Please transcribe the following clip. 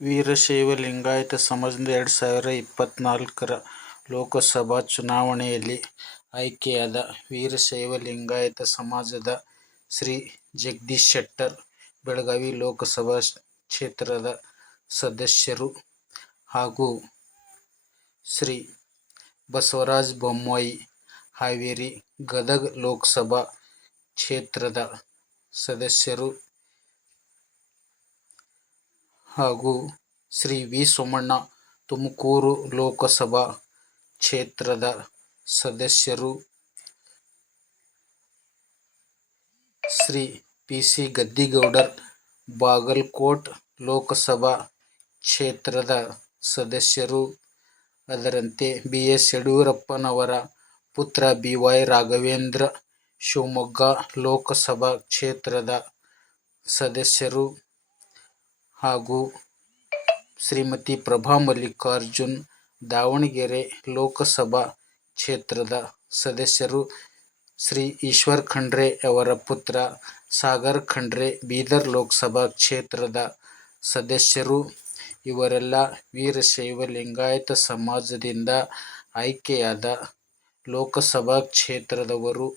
ವೀರಶೈವ ಲಿಂಗಾಯತ ಸಮಾಜದಿಂದ 2024ರ ಲೋಕಸಭಾ ಚುನಾವಣೆಯಲ್ಲಿ ಆಯ್ಕೆಯಾದ ವೀರಶೈವ ಲಿಂಗಾಯತ ಸಮಾಜದ ಶ್ರೀ ಜಗದೀಶ್ ಶೆಟ್ಟರ್ ಬೆಳಗಾವಿ ಲೋಕಸಭಾ ಕ್ಷೇತ್ರದ ಸದಸ್ಯರು ಹಾಗೂ ಶ್ರೀ ಬಸವರಾಜ ಬೊಮ್ಮಾಯಿ ಹಾವೇರಿ ಗದಗ ಲೋಕಸಭಾ ಕ್ಷೇತ್ರದ ಸದಸ್ಯರು ಹಾಗೂ ಶ್ರೀ ವಿ ಸೋಮಣ್ಣ ತುಮಕೂರು ಲೋಕಸಭಾ ಕ್ಷೇತ್ರದ ಸದಸ್ಯರು, ಶ್ರೀ ಪಿ ಸಿ ಗದ್ದಿಗೌಡರ್ ಬಾಗಲಕೋಟ್ ಲೋಕಸಭಾ ಕ್ಷೇತ್ರದ ಸದಸ್ಯರು, ಅದರಂತೆ ಬಿ ಎಸ್ ಯಡಿಯೂರಪ್ಪನವರ ಪುತ್ರ ಬಿ ವೈ ರಾಘವೇಂದ್ರ ಶಿವಮೊಗ್ಗ ಲೋಕಸಭಾ ಕ್ಷೇತ್ರದ ಸದಸ್ಯರು ಹಾಗೂ ಶ್ರೀಮತಿ ಪ್ರಭಾ ಮಲ್ಲಿಕಾರ್ಜುನ್ ದಾವಣಗೆರೆ ಲೋಕಸಭಾ ಕ್ಷೇತ್ರದ ಸದಸ್ಯರು, ಶ್ರೀ ಈಶ್ವರ್ ಖಂಡ್ರೆ ಅವರ ಪುತ್ರ ಸಾಗರ್ ಖಂಡ್ರೆ ಬೀದರ್ ಲೋಕಸಭಾ ಕ್ಷೇತ್ರದ ಸದಸ್ಯರು ಇವರೆಲ್ಲ ವೀರಶೈವ ಲಿಂಗಾಯತ ಸಮಾಜದಿಂದ ಆಯ್ಕೆಯಾದ ಲೋಕಸಭಾ ಕ್ಷೇತ್ರದವರು.